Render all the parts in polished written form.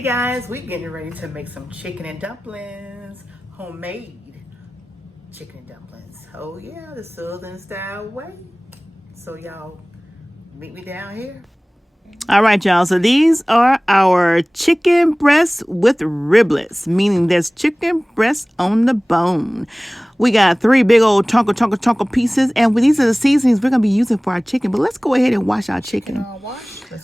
Hey guys, we're getting ready to make some chicken and dumplings. Homemade chicken and dumplings. Oh yeah, the Southern style way. So y'all meet me down here. All right, y'all. So these are our chicken breasts with riblets, meaning there's chicken breasts on the bone. We got 3 big old chunka pieces, and these are the seasonings we're going to be using for our chicken. But let's go ahead and wash our chicken.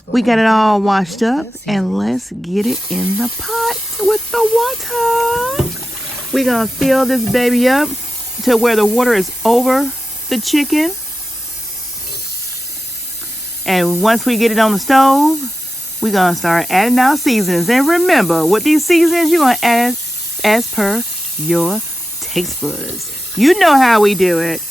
We got it all washed up, and let's get it in the pot with the water. We're going to fill this baby up to where the water is over the chicken. And once we get it on the stove, we're going to start adding our seasonings. And remember, with these seasonings, you're going to add as per your taste buds. You know how we do it.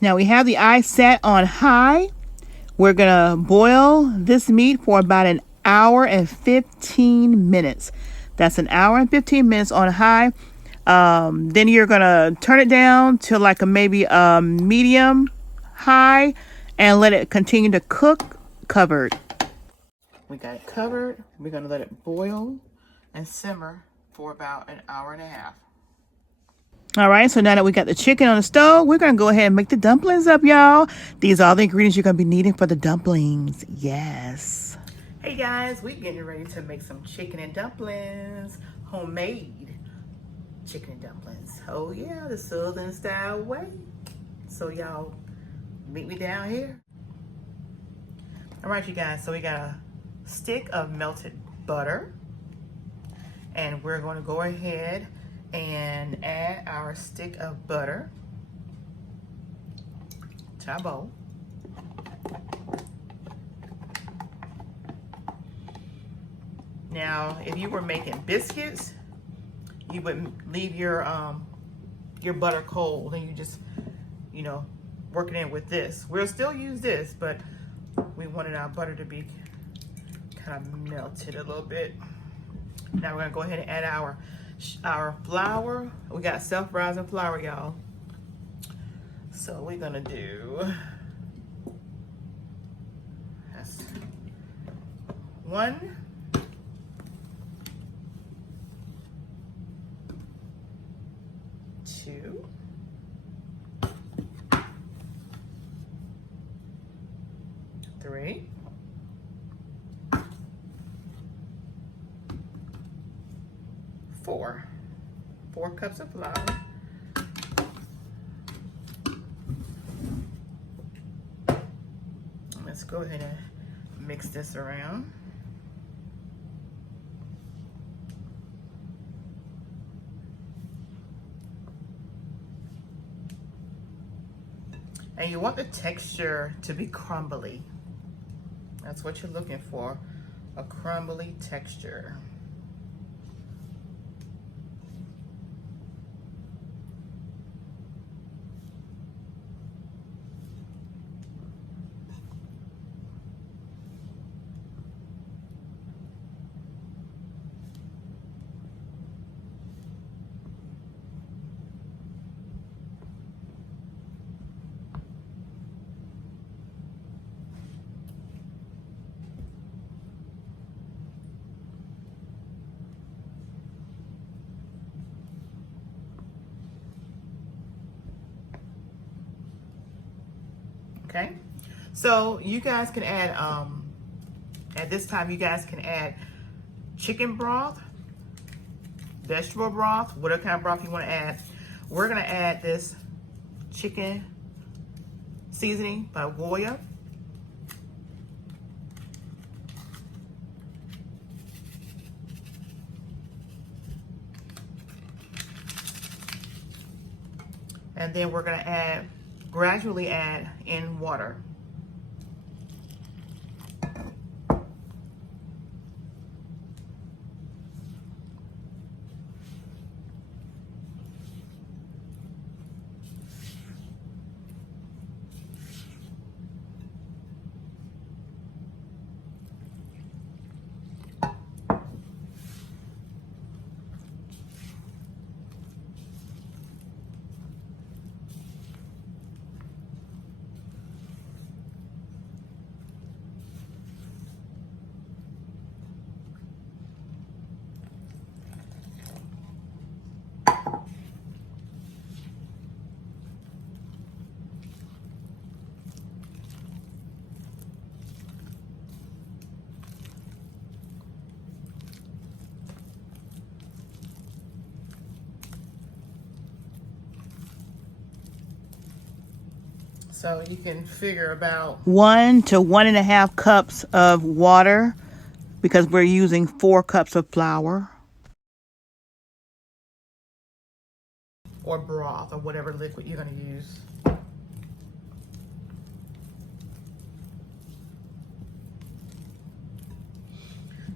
Now we have the ice set on high. We're going to boil this meat for about an hour and 15 minutes. That's an hour and 15 minutes on high. Then you're going to turn it down to like a maybe medium high and let it continue to cook covered. We got it covered. We're going to let it boil and simmer for about an hour and a half. All right, so now that we got the chicken on the stove, we're going to go ahead and make the dumplings up, y'all. These are all the ingredients you're going to be needing for the dumplings. Yes. Hey guys, we're getting ready to make some chicken and dumplings. Homemade chicken and dumplings. Oh yeah, the Southern style way. So y'all meet me down here. All right, you guys, so we got a stick of melted butter. And we're going to go ahead and add our stick of butter to our bowl. Now, if you were making biscuits, you would leave your butter cold and you just, work it in with this. We'll still use this, but we wanted our butter to be kind of melted a little bit. Now we're gonna go ahead and add our flour. We got self-rising flour, y'all. So we're gonna do, that's 1, 2, 3, 4 cups of flour. Let's go ahead and mix this around. And you want the texture to be crumbly. That's what you're looking for, a crumbly texture. Okay, so you guys can add, at this time you guys can add chicken broth, vegetable broth, whatever kind of broth you want to add. We're going to add this chicken seasoning by Goya. And then we're going to gradually add in water. So you can figure about 1 to 1.5 cups of water because we're using 4 cups of flour. or broth or whatever liquid you're going to use.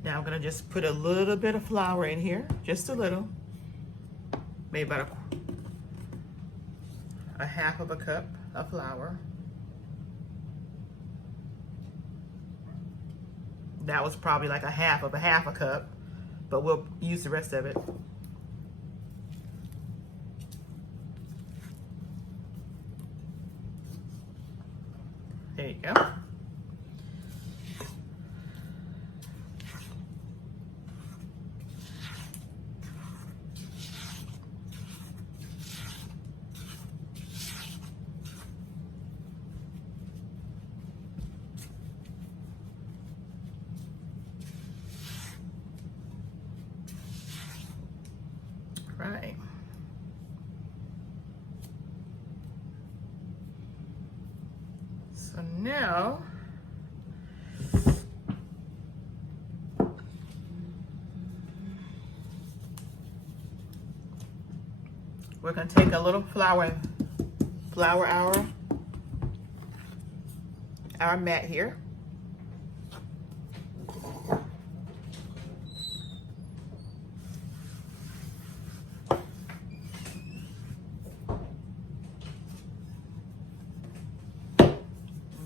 Now I'm going to just put a little bit of flour in here, just a little, maybe about a half of a cup of flour. That was probably like a half a cup, but we'll use the rest of it. There you go. Right. So now we're going to take a little flour our mat here.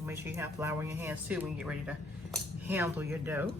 Make sure you have flour in your hands too when you get ready to handle your dough.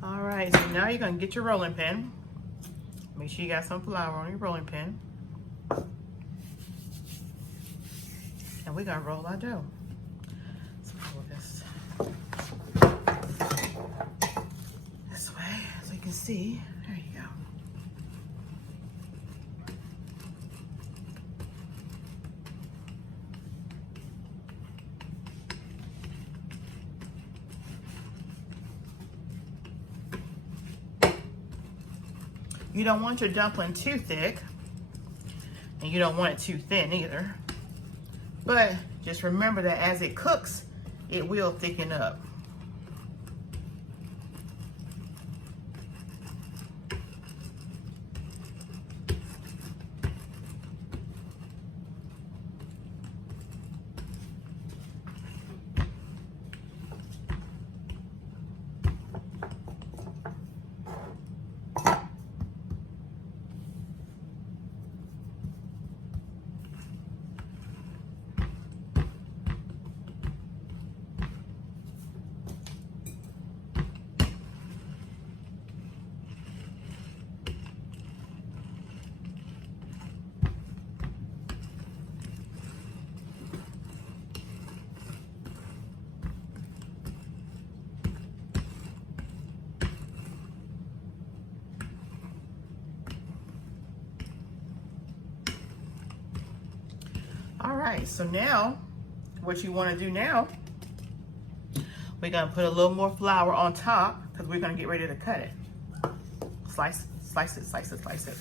All right, so now you're gonna get your rolling pin. Make sure you got some flour on your rolling pin. And we're gonna roll our dough. So roll this way so you can see. There you go. You don't want your dumpling too thick, and you don't want it too thin either. But just remember that as it cooks, it will thicken up. All right, so now what you want to do now, we're going to put a little more flour on top because we're going to get ready to cut it. Slice it, slice it, slice it.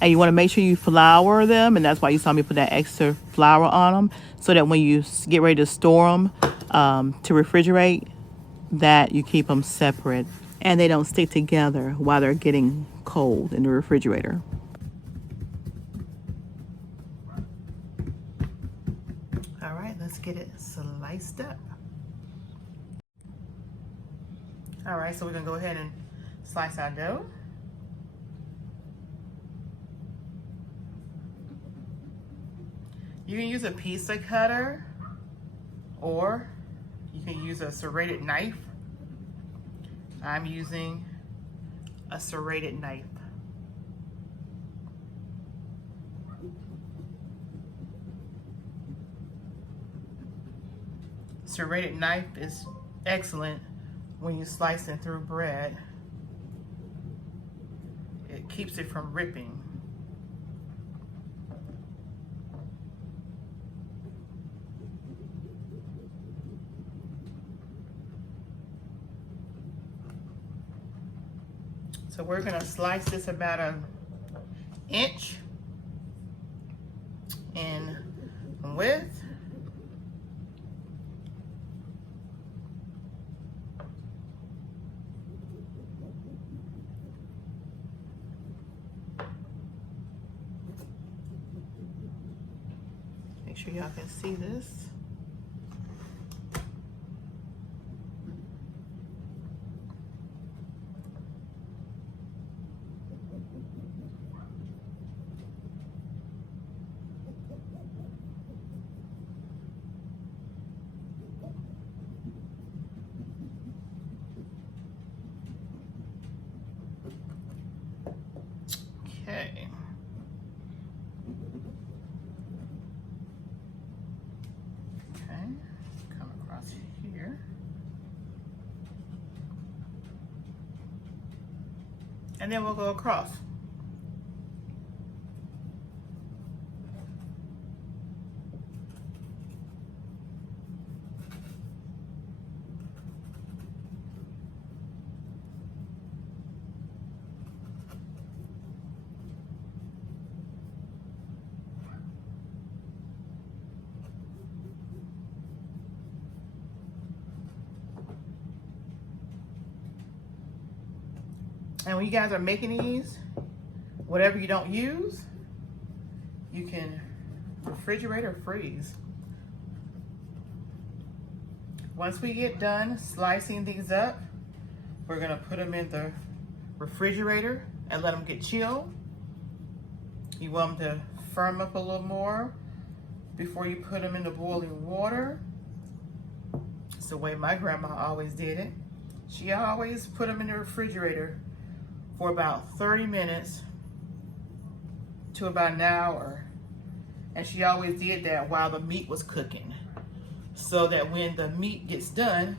And you want to make sure you flour them, and that's why you saw me put that extra flour on them, so that when you get ready to store them to refrigerate, that you keep them separate and they don't stick together while they're getting cold in the refrigerator. All right, let's get it sliced up. All right, so we're gonna go ahead and slice our dough. You can use a pizza cutter, or you can use a serrated knife. I'm using a serrated knife. Serrated knife is excellent when you're slicing through bread. It keeps it from ripping. So we're gonna slice this about an inch in width. Make sure y'all can see this. Okay. Okay, come across here. And then we'll go across. And when you guys are making these, whatever you don't use, you can refrigerate or freeze. Once we get done slicing these up, we're gonna put them in the refrigerator and let them get chilled. You want them to firm up a little more before you put them in the boiling water. It's the way my grandma always did it. She always put them in the refrigerator for about 30 minutes to about an hour. And she always did that while the meat was cooking. So that when the meat gets done,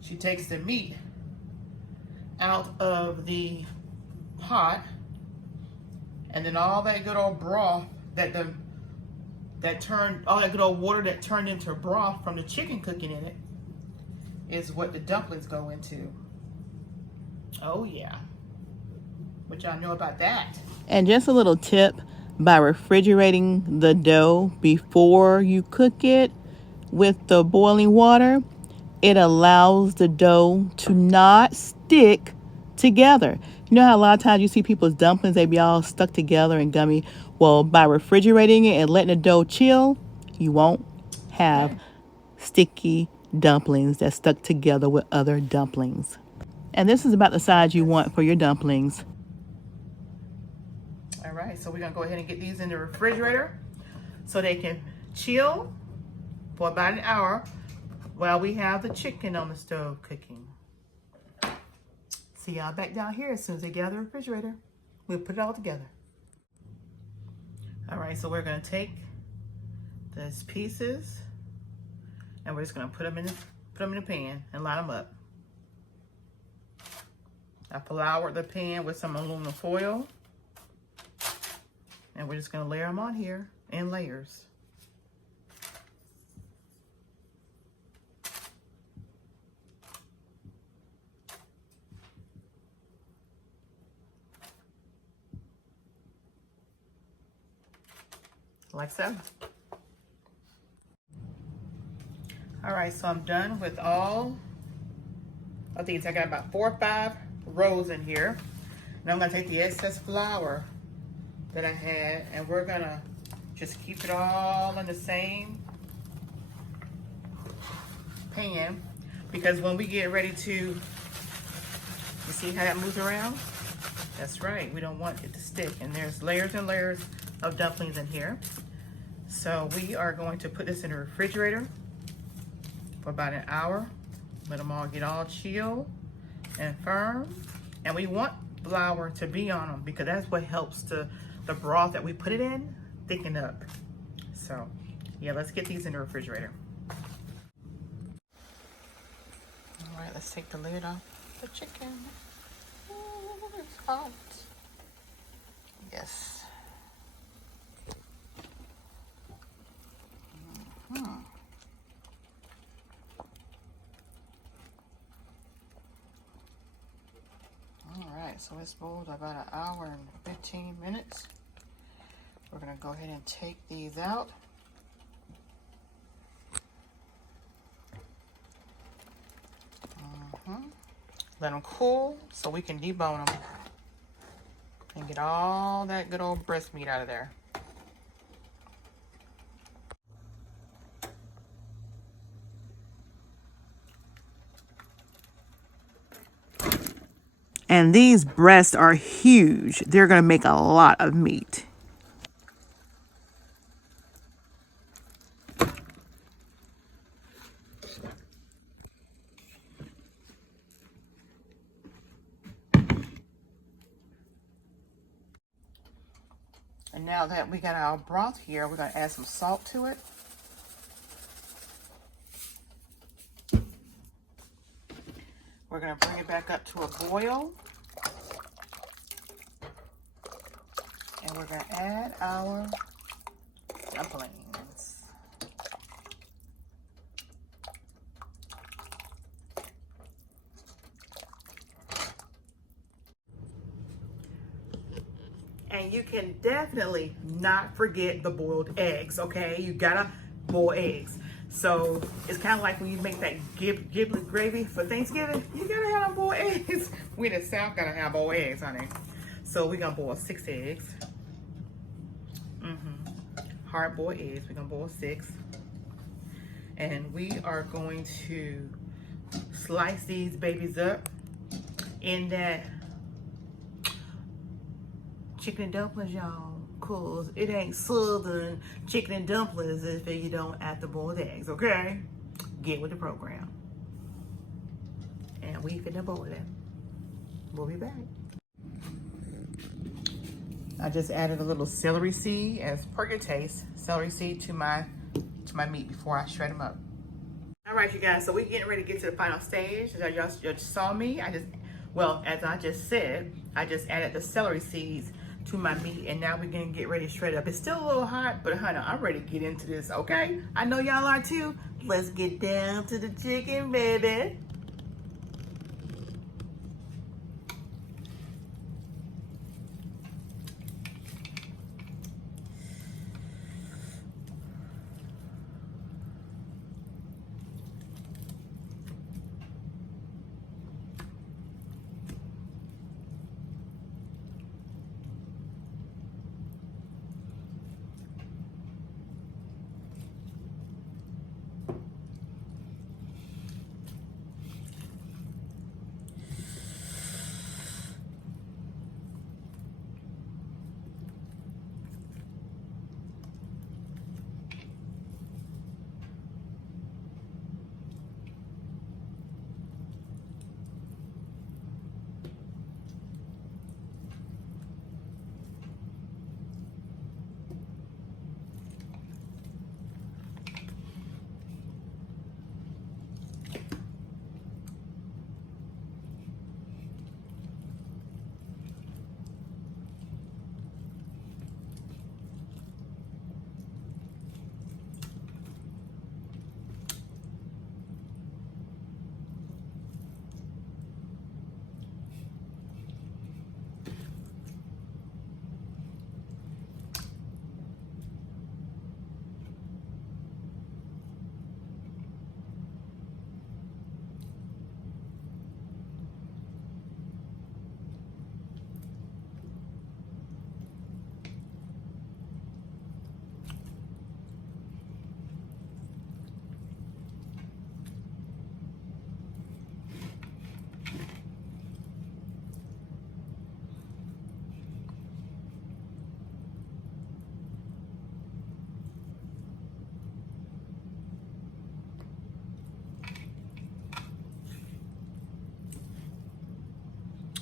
she takes the meat out of the pot, and then all that good old broth all that good old water that turned into broth from the chicken cooking in it is what the dumplings go into. Oh yeah. what y'all know about that. And just a little tip, by refrigerating the dough before you cook it with the boiling water, it allows the dough to not stick together. You know how a lot of times you see people's dumplings, they be all stuck together and gummy? Well, by refrigerating it and letting the dough chill, you won't have Okay. sticky dumplings that stuck together with other dumplings. And this is about the size you want for your dumplings. All right, so we're gonna go ahead and get these in the refrigerator so they can chill for about an hour while we have the chicken on the stove cooking. See y'all back down here as soon as they get out of the refrigerator. We'll put it all together. All right, so we're gonna take these pieces and we're just gonna put them in the pan and line them up. I floured the pan with some aluminum foil. And we're just gonna layer them on here in layers. Like so. All right, so I'm done with all of these. I got about 4 or 5 rows in here. Now I'm gonna take the excess flour that I had and we're gonna just keep it all in the same pan, because when we get ready to, you see how that moves around? That's right, we don't want it to stick, and there's layers and layers of dumplings in here. So we are going to put this in the refrigerator for about an hour. Let them all get all chill and firm. And we want flour to be on them because that's what helps the broth that we put it in thicken up. So yeah, let's get these in the refrigerator. All right, let's take the lid off the chicken. Ooh, it's hot. Yes. Alright, so it's boiled about an hour and 15 minutes. We're going to go ahead and take these out. Let them cool so we can debone them and get all that good old breast meat out of there. And these breasts are huge. They're going to make a lot of meat. And now that we got our broth here, we're going to add some salt to it. We're going to bring it back up to a boil. And we're going to add our dumplings. And you can definitely not forget the boiled eggs, okay? You gotta boil eggs. So it's kind of like when you make that giblet gravy for Thanksgiving, you gotta have boiled eggs. We in the South gotta have boiled eggs, honey. So we're gonna boil 6 eggs. Hard boiled eggs, we're gonna boil 6. And we are going to slice these babies up in that chicken and dumplings, y'all, cause it ain't southern chicken and dumplings if you don't add the boiled eggs, okay? Get with the program. And we finna boil them. We'll be back. I just added a little celery seed, as per your taste, celery seed to my meat before I shred them up. All right, you guys, so we're getting ready to get to the final stage. Y'all just saw me. As I just said, I just added the celery seeds to my meat, and now we're gonna get ready to shred up. It's still a little hot, but honey, I'm ready to get into this, okay? I know y'all are too. Let's get down to the chicken, baby.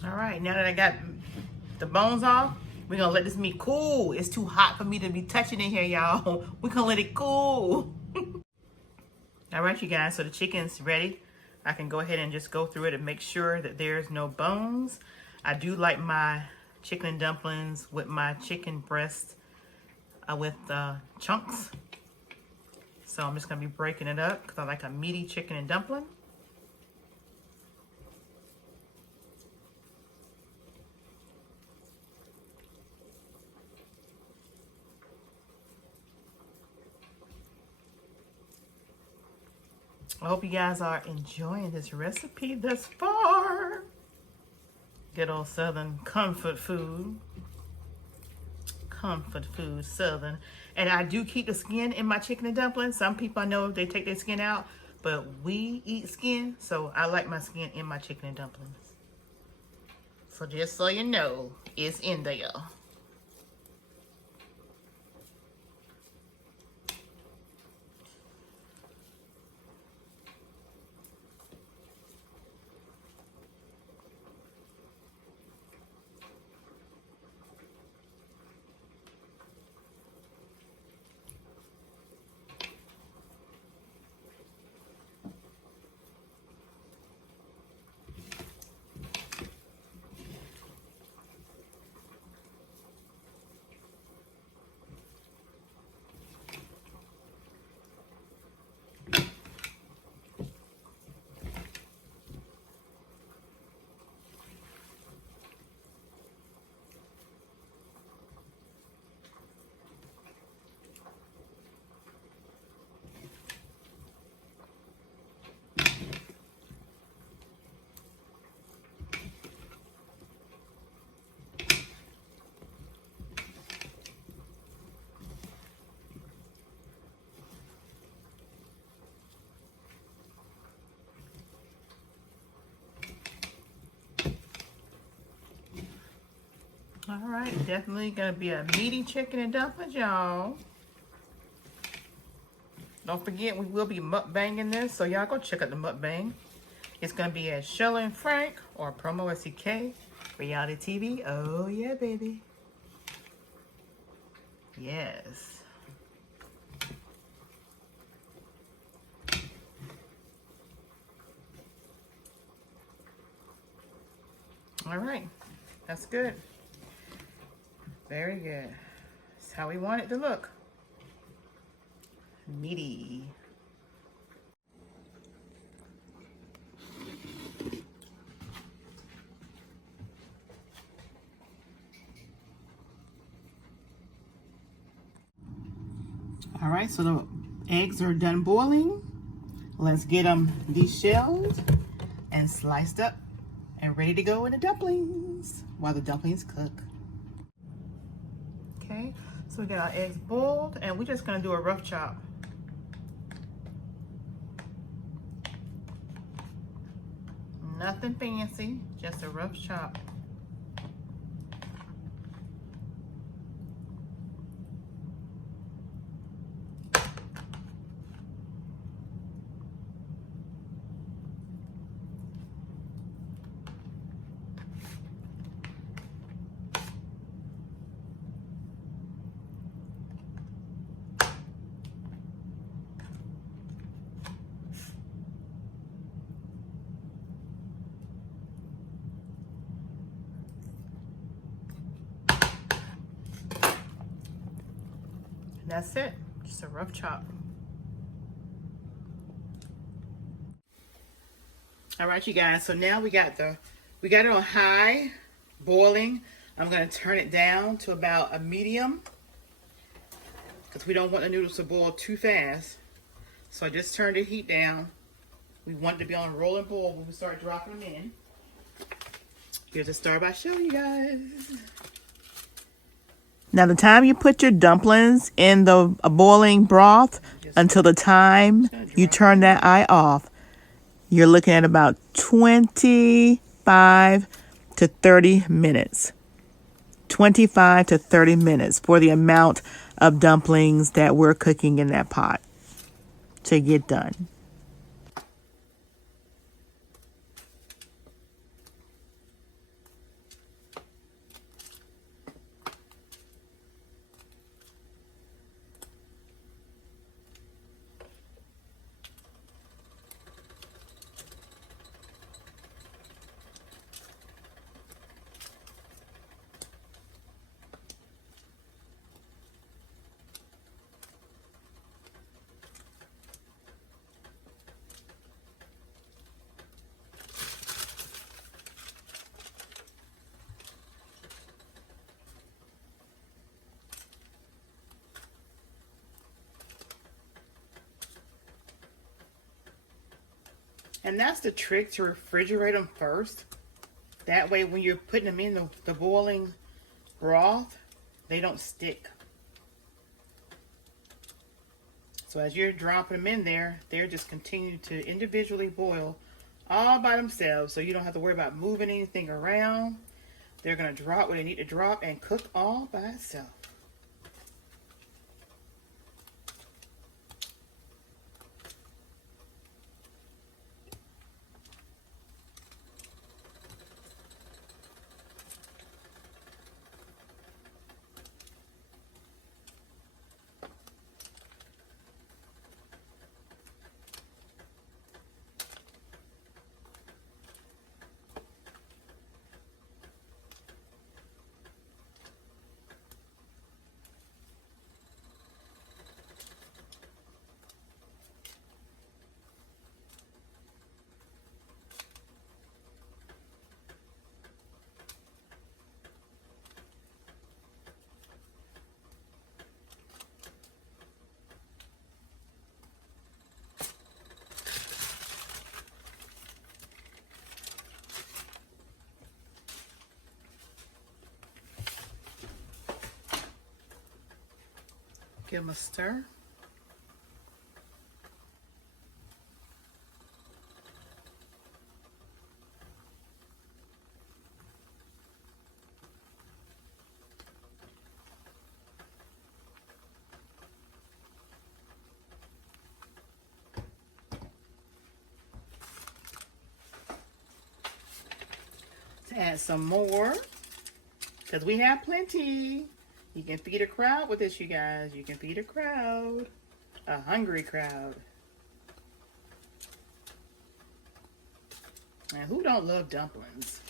All right, now that I got the bones off, we're gonna let this meat cool. It's too hot for me to be touching in here, y'all. We're gonna let it cool. All right, you guys, so the chicken's ready. I can go ahead and just go through it and make sure that there's no bones. I do like my chicken and dumplings with my chicken breast with chunks. So I'm just gonna be breaking it up because I like a meaty chicken and dumpling. I hope you guys are enjoying this recipe thus far. Good old Southern comfort food. Comfort food, Southern. And I do keep the skin in my chicken and dumplings. Some people I know they take their skin out, but we eat skin, so I like my skin in my chicken and dumplings. So just so you know, it's in there. All right, definitely gonna be a meaty chicken and dumplings, y'all. Don't forget, we will be mukbanging this, so y'all go check out the mukbang. It's gonna be at Sheila and Frank or PromoSTK reality TV. Oh yeah, baby. Yes. All right, that's good. Very good. That's how we want it to look. Meaty. All right, so the eggs are done boiling. Let's get them deshelled and sliced up and ready to go in the dumplings while the dumplings cook. Okay, so we got our eggs boiled and we're just gonna do a rough chop. Nothing fancy, just a rough chop. That's it, just a rough chop. All right, you guys, so now we got it on high, boiling. I'm gonna turn it down to about a medium because we don't want the noodles to boil too fast. So I just turned the heat down. We want it to be on a rolling boil when we start dropping them in. Here's a start by showing you guys. Now, the time you put your dumplings in the boiling broth until the time you turn that eye off, you're looking at about 25 to 30 minutes. 25 to 30 minutes for the amount of dumplings that we're cooking in that pot to get done. And that's the trick, to refrigerate them first. That way when you're putting them in the boiling broth, they don't stick. So as you're dropping them in there, they're just continue to individually boil all by themselves. So you don't have to worry about moving anything around. They're going to drop where they need to drop and cook all by itself. Give them a stir. To add some more, because we have plenty. You can feed a crowd with this, you guys. You can feed a crowd. A hungry crowd. And who don't love dumplings?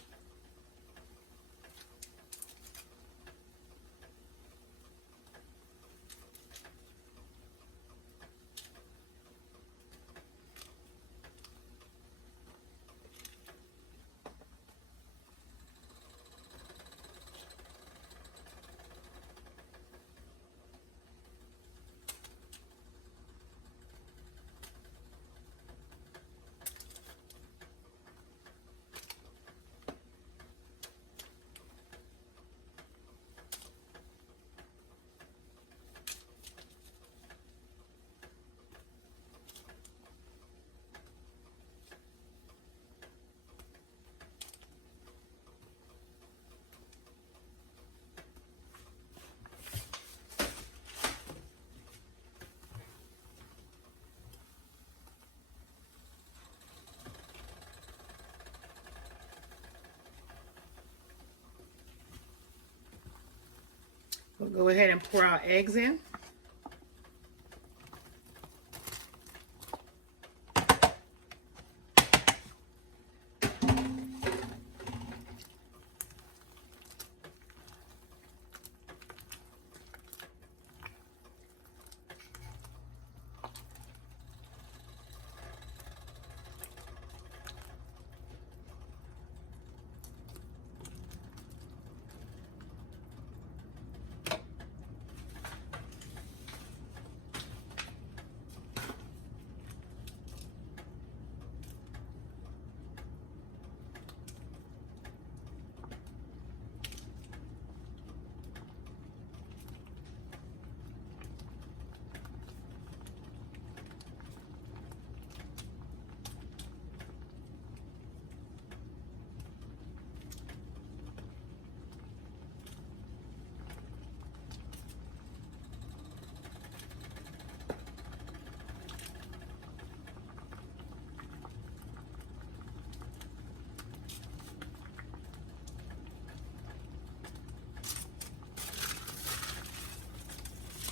We'll go ahead and pour our eggs in.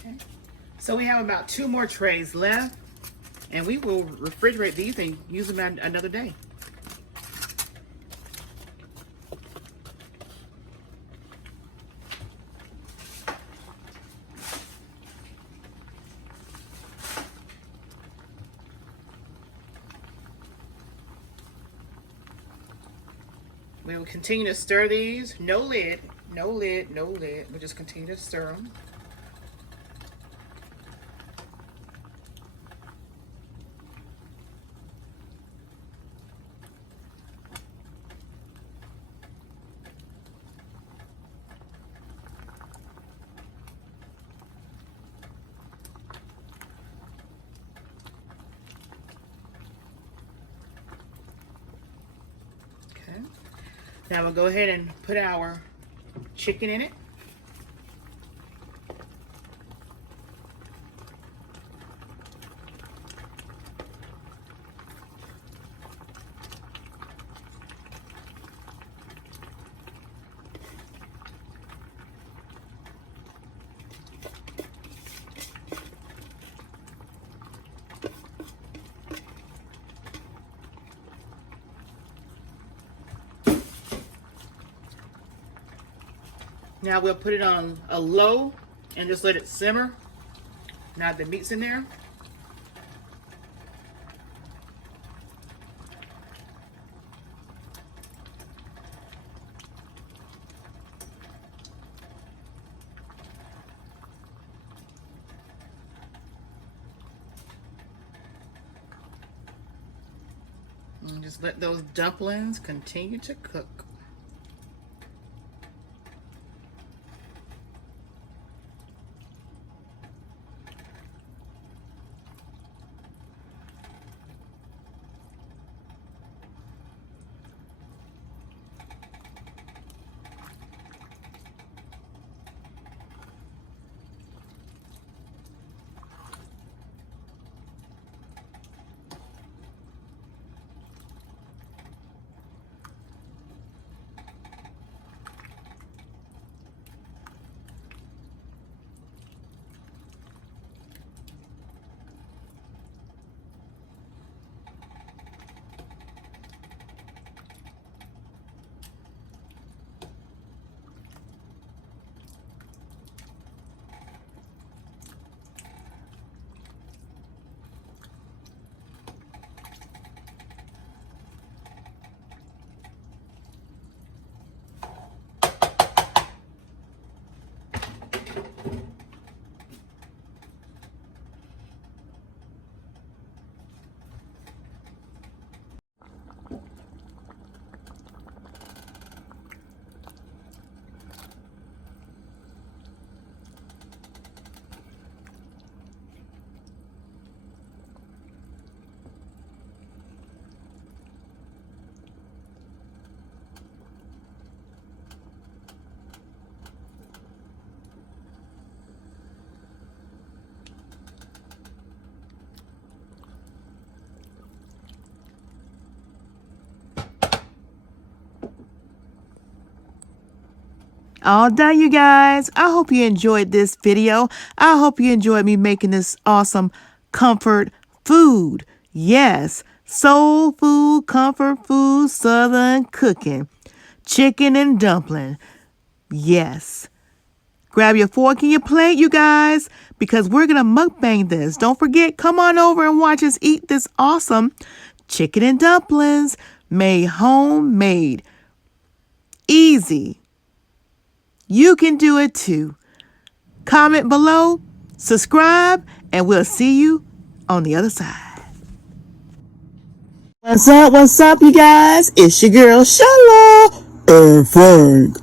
Okay. So we have about 2 more trays left, and we will refrigerate these and use them another day. We will continue to stir these. No lid, no lid, no lid. We'll just continue to stir them. Now we'll go ahead and put our chicken in it. Now we'll put it on a low and just let it simmer. Now the meat's in there. And just let those dumplings continue to cook. All done, you guys. I hope you enjoyed this video. I hope you enjoyed me making this awesome comfort food. Yes, soul food, comfort food, southern cooking. Chicken and dumpling. Yes. Grab your fork and your plate, you guys, because we're going to mukbang this. Don't forget, come on over and watch us eat this awesome chicken and dumplings made homemade. Easy. You can do it too. Comment below, subscribe, and we'll see you on the other side. What's up, you guys? It's your girl, Sheila and Frank.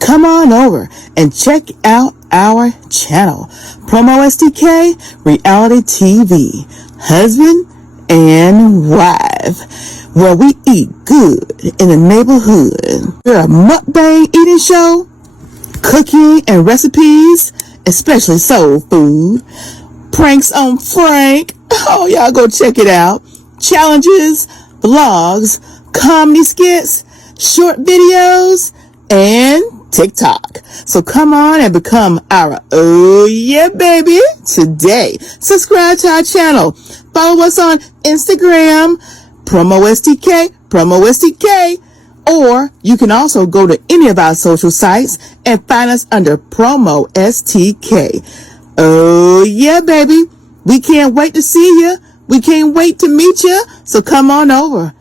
Come on over and check out our channel, PromoSTK Reality TV, husband and wife, where we eat good in the neighborhood. We're a mukbang eating show, cooking and recipes, especially soul food, pranks on Frank. Oh, y'all go check it out. Challenges, vlogs, comedy skits, short videos, and TikTok. So come on and become our oh yeah baby today. Subscribe to our channel. Follow us on Instagram, PromoSTK, or you can also go to any of our social sites and find us under PromoSTK. Oh yeah baby. We can't wait to see you. We can't wait to meet you. So come on over.